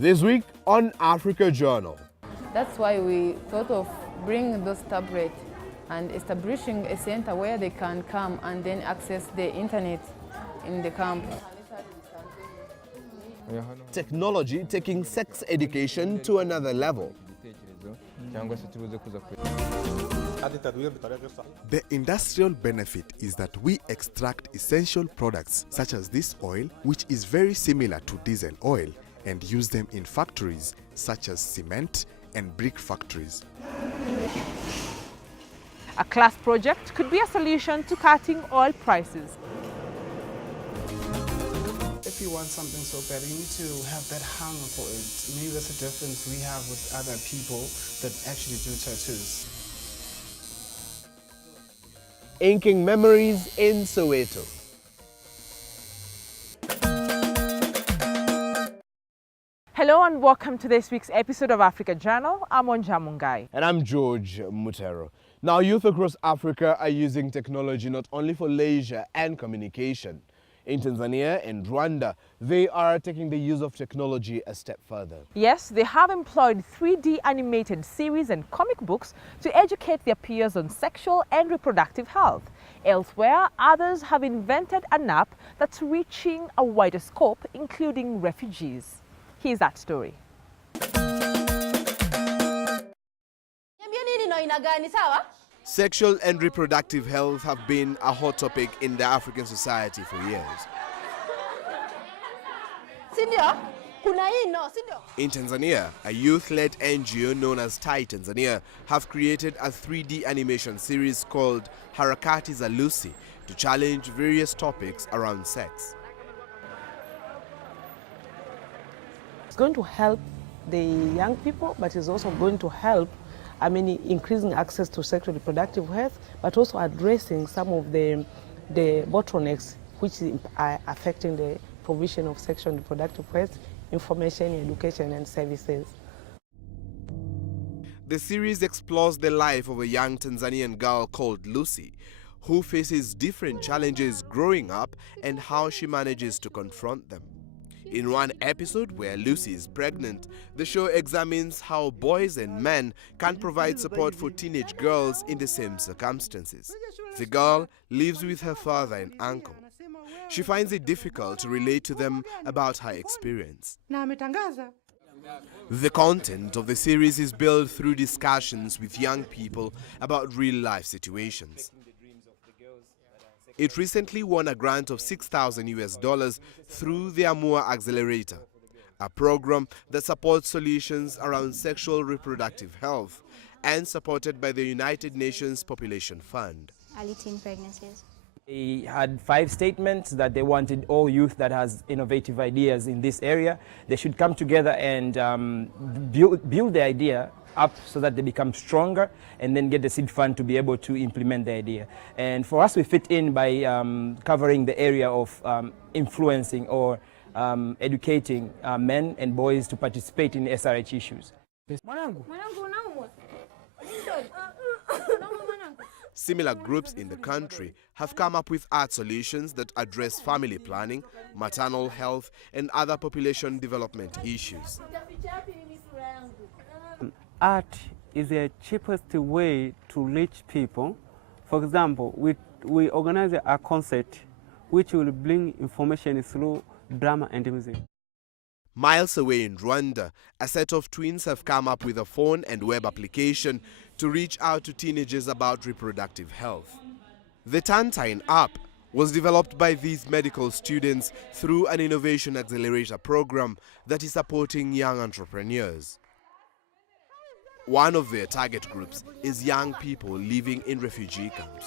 This week on Africa Journal. That's why we thought of bringing those tablets and establishing a center where they can come and then access the internet in the camp. Technology taking sex education to another level. The industrial benefit is that we extract essential products such as this oil, which is very similar to diesel oil, and use them in factories such as cement and brick factories. A class project could be a solution to cutting oil prices. If you want something so bad, you need to have that hunger for it. Maybe that's the difference we have with other people that actually do tattoos. Inking memories in Soweto. Hello and welcome to this week's episode of Africa Journal. I'm Wanja-George. And I'm George Mutero. Now, youth across Africa are using technology not only for leisure and communication. In Tanzania and Rwanda, they are taking the use of technology a step further. Yes, they have employed 3D animated series and comic books to educate their peers on sexual and reproductive health. Elsewhere, others have invented an app that's reaching a wider scope, including refugees. Here's that story. Sexual and reproductive health have been a hot topic in the African society for years. In Tanzania, a youth-led NGO known as Tai Tanzania have created a 3D animation series called Harakati za Lucy to challenge various topics around sex. It's going to help the young people, but it's also going to help increasing access to sexual reproductive health, but also addressing some of the bottlenecks which are affecting the provision of sexual and reproductive health, information, education, and services. The series explores the life of a young Tanzanian girl called Lucy, who faces different challenges growing up and how she manages to confront them. In one episode where Lucy is pregnant, the show examines how boys and men can provide support for teenage girls in the same circumstances. The girl lives with her father and uncle. She finds it difficult to relate to them about her experience. The content of the series is built through discussions with young people about real-life situations. It recently won a grant of $6,000 through the Amua Accelerator, a program that supports solutions around sexual reproductive health and supported by the United Nations Population Fund. Early teen pregnancies. They had 5 statements that they wanted all youth that has innovative ideas in this area. They should come together and build the idea up so that they become stronger and then get the seed fund to be able to implement the idea. And for us, we fit in by covering the area of influencing or educating men and boys to participate in SRH issues. Similar groups in the country have come up with art solutions that address family planning, maternal health, and other population development issues. Art is the cheapest way to reach people. For example, we organize a concert which will bring information through drama and music. Miles away in Rwanda, a set of twins have come up with a phone and web application to reach out to teenagers about reproductive health. The Tantine app was developed by these medical students through an innovation accelerator program that is supporting young entrepreneurs. One of their target groups is young people living in refugee camps.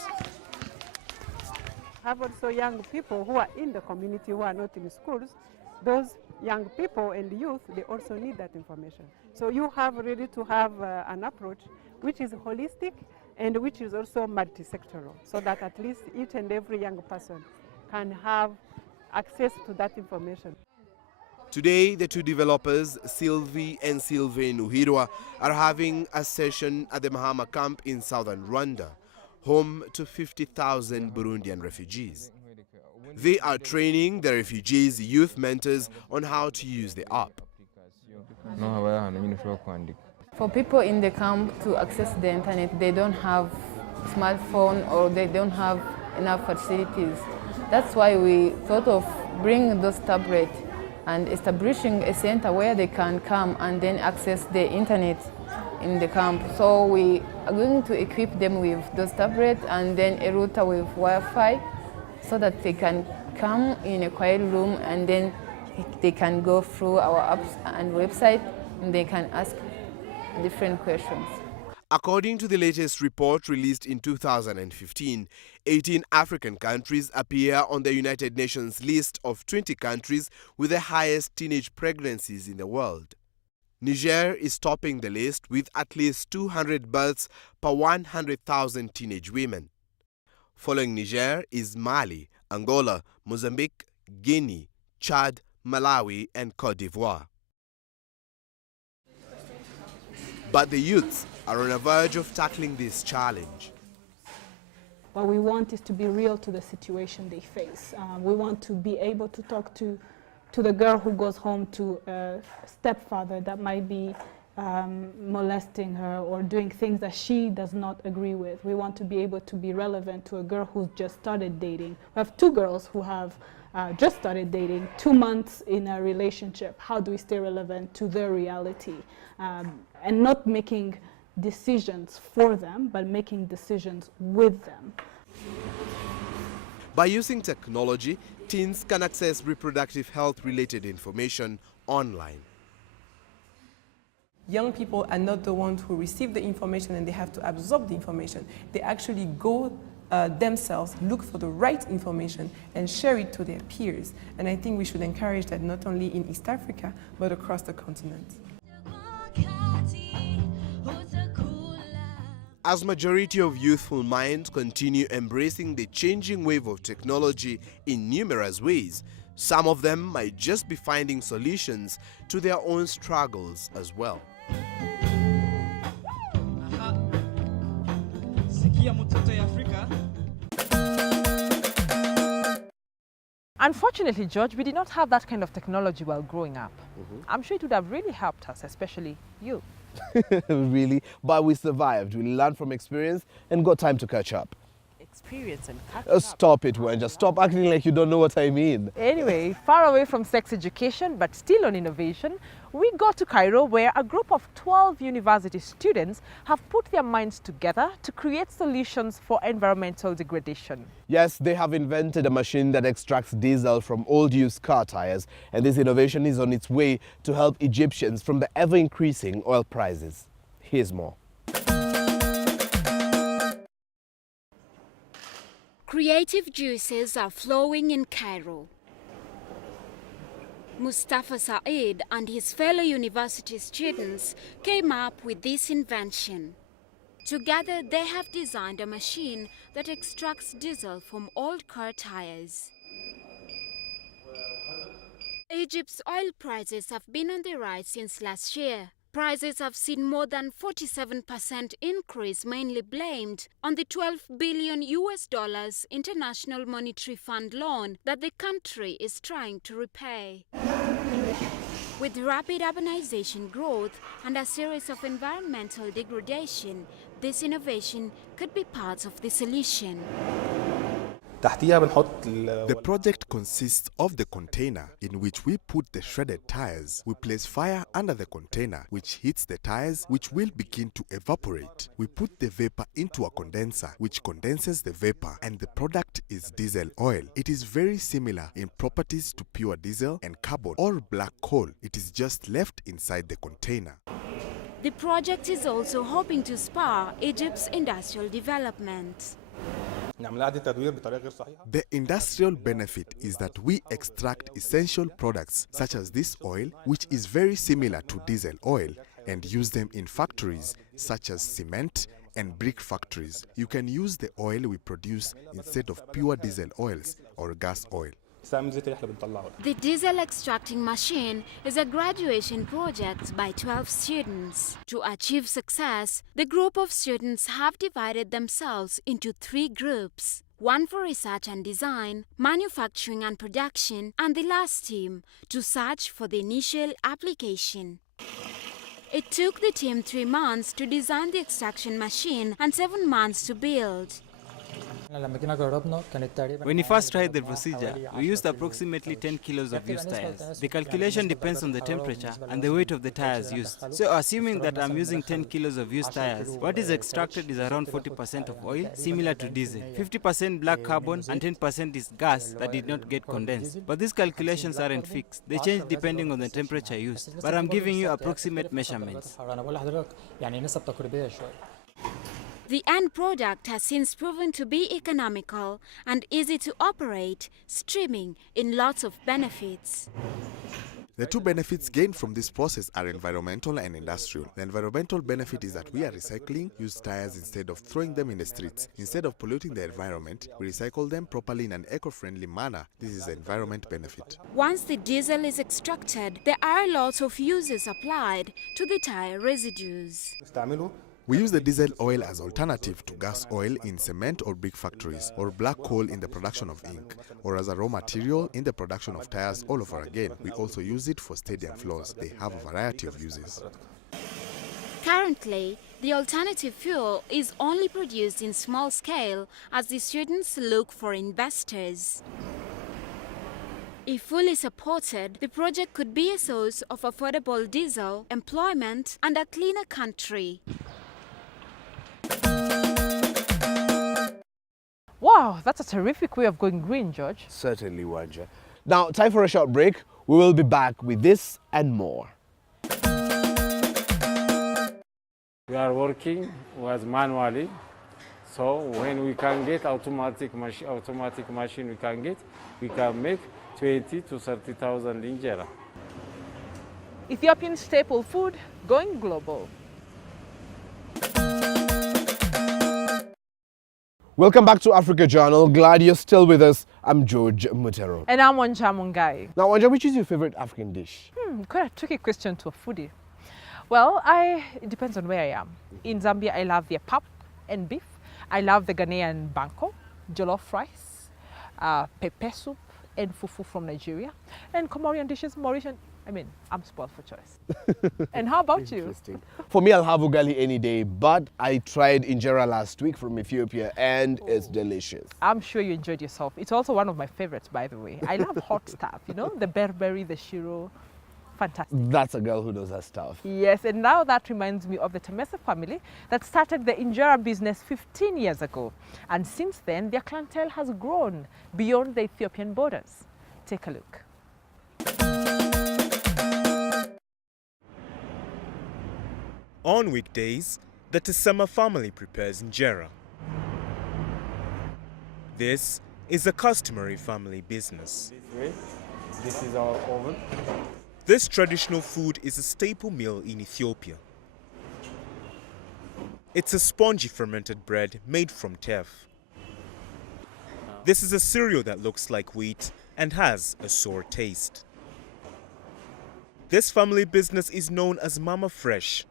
Have also young people who are in the community who are not in schools. Those young people and youth, they also need that information. So you have really to have an approach which is holistic and which is also multi-sectoral, so that at least each and every young person can have access to that information. Today, the two developers, Sylvie and Sylvain Uhirwa, are having a session at the Mahama camp in southern Rwanda, home to 50,000 Burundian refugees. They are training the refugees' youth mentors on how to use the app. no haba ahantu nyine ushobora kwandika. For people in the camp to access the internet, they don't have smartphone or they don't have enough facilities. That's why we thought of bringing those tablets and establishing a center where they can come and then access the internet in the camp. So we are going to equip them with those tablets and then a router with Wi-Fi so that they can come in a quiet room and then they can go through our apps and website and they can ask different questions. According to the latest report released in 2015, 18 African countries appear on the United Nations list of 20 countries with the highest teenage pregnancies in the world. Niger is topping the list with at least 200 births per 100,000 teenage women. Following Niger is Mali, Angola, Mozambique, Guinea, Chad, Malawi, and Cote d'Ivoire. But the youths are on the verge of tackling this challenge. What we want is to be real to the situation they face. We want to be able to talk to the girl who goes home to a stepfather that might be molesting her or doing things that she does not agree with. We want to be able to be relevant to a girl who's just started dating. We have two girls who have just started dating, 2 months in a relationship. How do we stay relevant to their reality? And not making decisions for them, but making decisions with them. By using technology, teens can access reproductive health-related information online. Young people are not the ones who receive the information and they have to absorb the information. They actually go themselves, look for the right information and share it to their peers. And I think we should encourage that not only in East Africa, but across the continent. As majority of youthful minds continue embracing the changing wave of technology in numerous ways, some of them might just be finding solutions to their own struggles as well. Unfortunately, George, we did not have that kind of technology while growing up. I'm sure it would have really helped us, especially you. Really? But we survived. We learned from experience and got time to catch up. Experience and catch up. Stop it, Wanja. Stop acting like you don't know what I mean. Anyway, far away from sex education, but still on innovation, we go to Cairo where a group of 12 university students have put their minds together to create solutions for environmental degradation. Yes, they have invented a machine that extracts diesel from old used car tires, and this innovation is on its way to help Egyptians from the ever-increasing oil prices. Here's more. Creative juices are flowing in Cairo. Mustafa Saeed and his fellow university students came up with this invention. Together, they have designed a machine that extracts diesel from old car tires. Egypt's oil prices have been on the rise since last year. Prices have seen more than 47% increase, mainly blamed on the $12 billion International Monetary Fund loan that the country is trying to repay. With rapid urbanization growth and a series of environmental degradation, this innovation could be part of the solution. The project consists of the container in which we put the shredded tires. We place fire under the container which heats the tires, which will begin to evaporate. We put the vapor into a condenser which condenses the vapor, and the product is diesel oil. It is very similar in properties to pure diesel and carbon or black coal. It is just left inside the container. The project is also hoping to spur Egypt's industrial development. The industrial benefit is that we extract essential products such as this oil, which is very similar to diesel oil, and use them in factories such as cement and brick factories. You can use the oil we produce instead of pure diesel oils or gas oil. The diesel extracting machine is a graduation project by 12 students. To achieve success, the group of students have divided themselves into 3 groups. One for research and design, manufacturing and production, and the last team to search for the initial application. It took the team 3 months to design the extraction machine and 7 months to build. When we first tried the procedure, we used approximately 10 kilos of used tires. The calculation depends on the temperature and the weight of the tires used. So assuming that I'm using 10 kilos of used tires, what is extracted is around 40% of oil, similar to diesel. 50% black carbon and 10% is gas that did not get condensed. But these calculations aren't fixed. They change depending on the temperature used. But I'm giving you approximate measurements. The end product has since proven to be economical and easy to operate, streaming in lots of benefits. The two benefits gained from this process are environmental and industrial. The environmental benefit is that we are recycling used tires instead of throwing them in the streets. Instead of polluting the environment, we recycle them properly in an eco-friendly manner. This is the environment benefit. Once the diesel is extracted, there are lots of uses applied to the tire residues. We use the diesel oil as alternative to gas oil in cement or brick factories, or black coal in the production of ink, or as a raw material in the production of tires all over again. We also use it for stadium floors. They have a variety of uses. Currently, the alternative fuel is only produced in small scale as the students look for investors. If fully supported, the project could be a source of affordable diesel, employment, and a cleaner country. Wow, that's a terrific way of going green, George. Certainly, Wanja. Now, time for a short break. We will be back with this and more. We are working with manually, so when we can get automatic machine we can make 20 to 30,000 injera. Ethiopian staple food going global. Welcome back to Africa Journal. Glad you're still with us. I'm George Mutero. And I'm Wanja-George. Now, Wanja, which is your favorite African dish? Quite a tricky question to a foodie. Well, it depends on where I am. In Zambia, I love their pap and beef. I love the Ghanaian banko, jollof rice, pepper soup, and fufu from Nigeria. And Comorian dishes, Mauritian. I mean, I'm spoiled for choice. And how about you? For me, I'll have ugali any day, but I tried injera last week from Ethiopia and it's delicious. I'm sure you enjoyed yourself. It's also one of my favorites, by the way. I love hot stuff, you know, the berberi, the shiro. Fantastic. That's a girl who knows her stuff. Yes, and now that reminds me of the Temesa family that started the injera business 15 years ago. And since then, their clientele has grown beyond the Ethiopian borders. Take a look. On weekdays, the Tesema family prepares injera. This is a customary family business. This is our oven. This traditional food is a staple meal in Ethiopia. It's a spongy fermented bread made from teff. This is a cereal that looks like wheat and has a sour taste. This family business is known as Mama Fresh.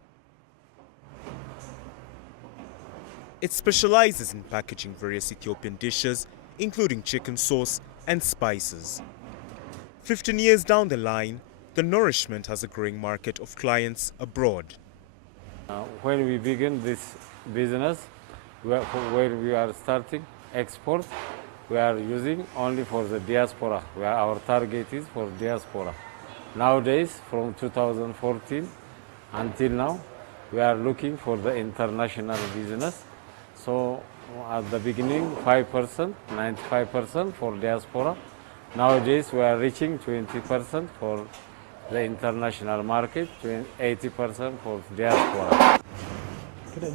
It specializes in packaging various Ethiopian dishes, including chicken sauce and spices. 15 years down the line, the nourishment has a growing market of clients abroad. When we begin this business, where we are starting export, we are using only for the diaspora, where our target is for diaspora. Nowadays, from 2014 until now, we are looking for the international business. So at the beginning, 5%, 95% for diaspora. Nowadays, we are reaching 20% for the international market, 80% for diaspora.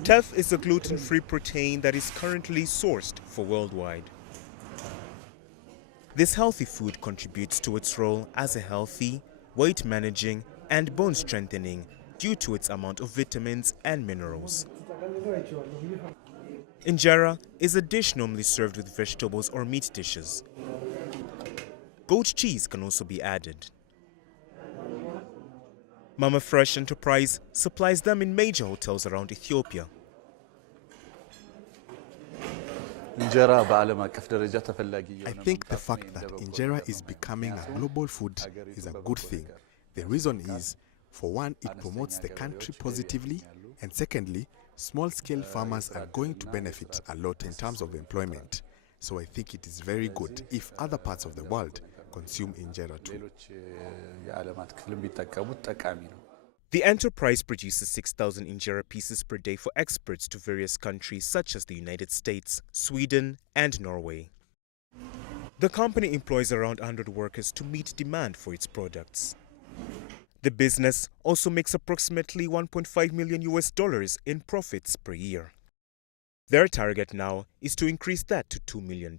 Teff is a gluten-free protein that is currently sourced for worldwide. This healthy food contributes to its role as a healthy, weight-managing and bone-strengthening due to its amount of vitamins and minerals. Injera is a dish normally served with vegetables or meat dishes. Goat cheese can also be added. Mama Fresh Enterprise supplies them in major hotels around Ethiopia. I think the fact that injera is becoming a global food is a good thing. The reason is For one, it promotes the country positively, and secondly, small-scale farmers are going to benefit a lot in terms of employment. So I think it is very good if other parts of the world consume injera too. The enterprise produces 6,000 injera pieces per day for exports to various countries such as the United States, Sweden, and Norway. The company employs around 100 workers to meet demand for its products. The business also makes approximately $1.5 million in profits per year. Their target now is to increase that to $2 million.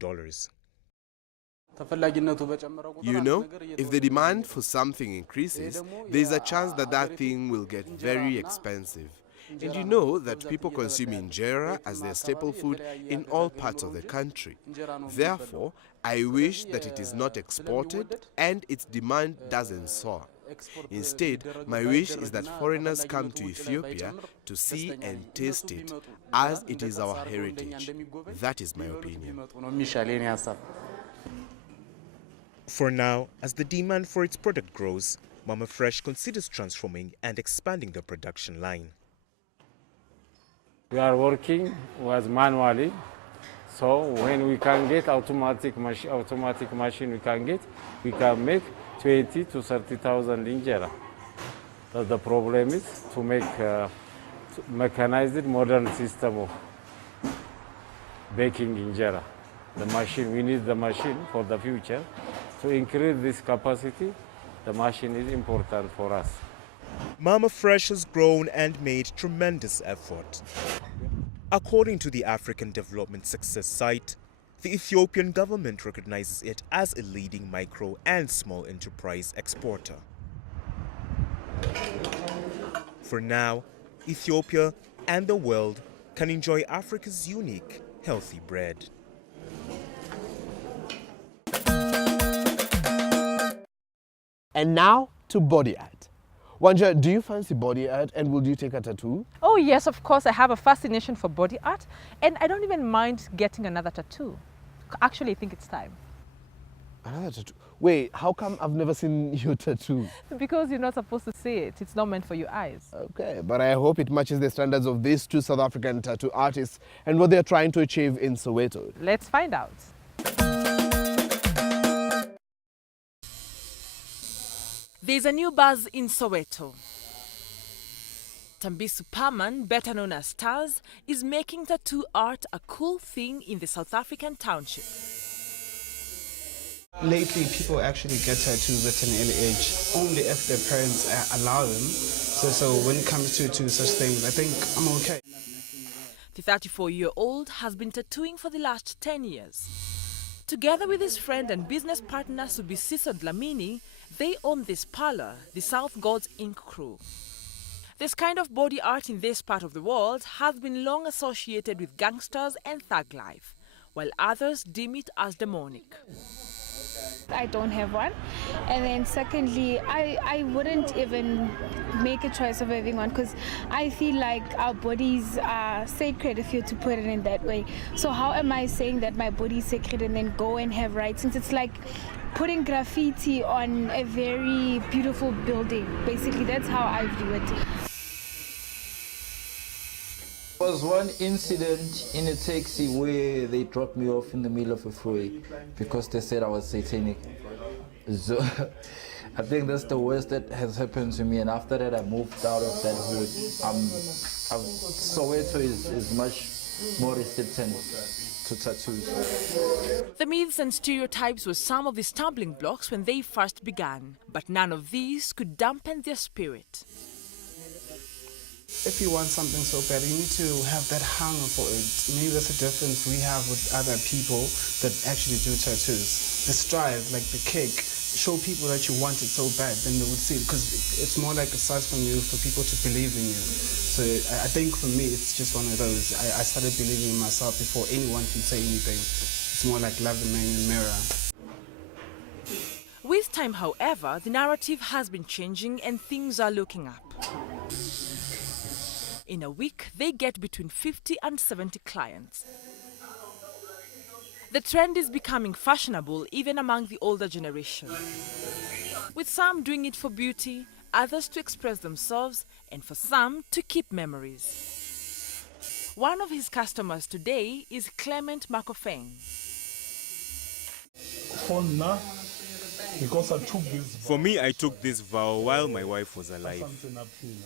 You know, if the demand for something increases, there is a chance that that thing will get very expensive. And you know that people consume injera as their staple food in all parts of the country. Therefore, I wish that it is not exported and its demand doesn't soar. Instead, my wish is that foreigners come to Ethiopia to see and taste it, as it is our heritage. That is my opinion. For now, as the demand for its product grows, Mama Fresh considers transforming and expanding the production line. We are working manually, so when we can get automatic machine we can make 20 to 30,000 injera. But the problem is to make mechanized modern system of baking injera. The machine, we need the machine for the future. To increase this capacity, the machine is important for us. Mama Fresh has grown and made tremendous effort. According to the African Development Success Site, the Ethiopian government recognizes it as a leading micro and small enterprise exporter. For now, Ethiopia and the world can enjoy Africa's unique, healthy bread. And now to body art. Wanja, do you fancy body art and would you take a tattoo? Oh yes, of course. I have a fascination for body art and I don't even mind getting another tattoo. Actually, I think it's time. Another tattoo? Wait, how come I've never seen your tattoo? Because you're not supposed to see it. It's not meant for your eyes. Okay, but I hope it matches the standards of these two South African tattoo artists and what they're trying to achieve in Soweto. Let's find out. There's a new buzz in Soweto. Tambisu Paman, better known as Stars, is making tattoo art a cool thing in the South African township. Lately, people actually get tattoos at an early age, only if their parents allow them. So when it comes to such things, I think I'm okay. The 34-year-old has been tattooing for the last 10 years. Together with his friend and business partner Subisiso Dlamini, they own this parlor, the South Gods Ink Crew. This kind of body art in this part of the world has been long associated with gangsters and thug life, while others deem it as demonic. I don't have one. And then secondly, I wouldn't even make a choice of having one because I feel like our bodies are sacred if you're to put it in that way. So how am I saying that my body is sacred and then go and have rights, since it's like putting graffiti on a very beautiful building. Basically, that's how I view it. There was one incident in a taxi where they dropped me off in the middle of a freeway because they said I was satanic. So I think that's the worst that has happened to me, and after that I moved out of that hood. Soweto is much more receptive to tattoos. The myths and stereotypes were some of the stumbling blocks when they first began, but none of these could dampen their spirit. If you want something so bad, you need to have that hunger for it. Maybe that's the difference we have with other people that actually do tattoos. The strive, like the kick, show people that you want it so bad, then they would see it, because it's more like a size from you for people to believe in you. So I think for me, it's just one of those. I started believing in myself before anyone can say anything. It's more like love the man in the mirror. With time, however, the narrative has been changing and things are looking up. In a week, they get between 50 and 70 clients. The trend is becoming fashionable even among the older generation, with some doing it for beauty others to express themselves, and for some to keep memories. One of his customers today is Clement Makofeng. For me, I took this vow while my wife was alive.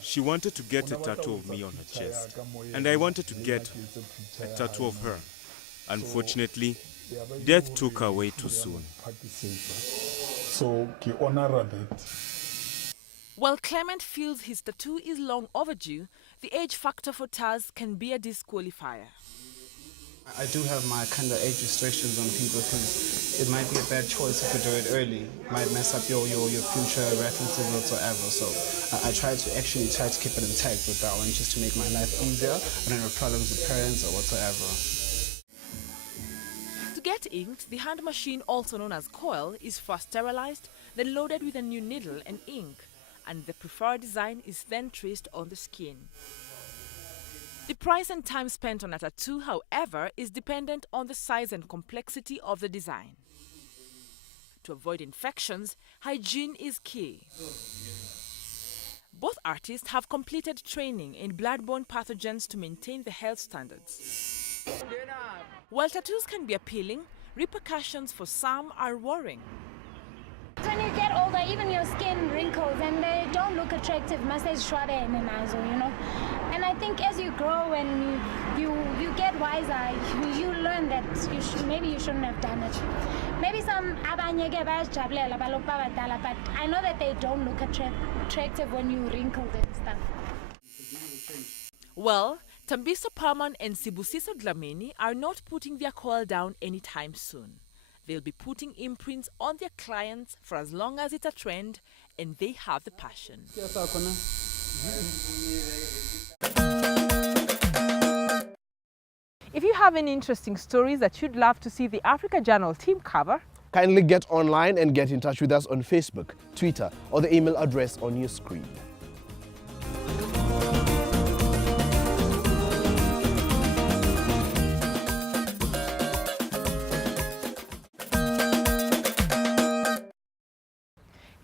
She wanted to get a tattoo of me on her chest, and I wanted to get a tattoo of her. Unfortunately, death took her way too soon. While Clement feels his tattoo is long overdue, the age factor for Taz can be a disqualifier. I do have my kind of age restrictions on people because it might be a bad choice if you do it early. It might mess up your future references whatsoever. So I try to keep it intact with that one just to make my life easier. I don't have problems with parents or whatsoever. To get inked, the hand machine, also known as coil, is first sterilized, then loaded with a new needle and ink, and the preferred design is then traced on the skin. The price and time spent on a tattoo, however, is dependent on the size and complexity of the design. To avoid infections, hygiene is key. Both artists have completed training in bloodborne pathogens to maintain the health standards. While tattoos can be appealing, repercussions for some are worrying. When you get older, even your skin wrinkles and they don't look attractive, you know. And I think as you grow and you get wiser, you learn that maybe you shouldn't have done it. Maybe some abanyege bayajjabulela baloku babadala, but I know that they don't look attractive when you wrinkled and stuff. Well, Tambiso Parman and Sibusiso Dlamini are not putting their coil down anytime soon. They'll be putting imprints on their clients for as long as it's a trend and they have the passion. If you have any interesting stories that you'd love to see the Africa Journal team cover, kindly get online and get in touch with us on Facebook, Twitter, or the email address on your screen.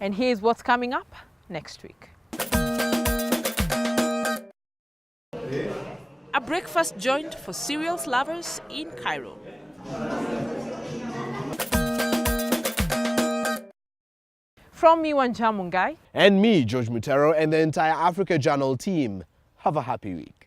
and here's what's coming up next week. A breakfast joint for cereals lovers in Cairo. From me, Wanja-George. And me, George Mutero, and the entire Africa Journal team, have a happy week.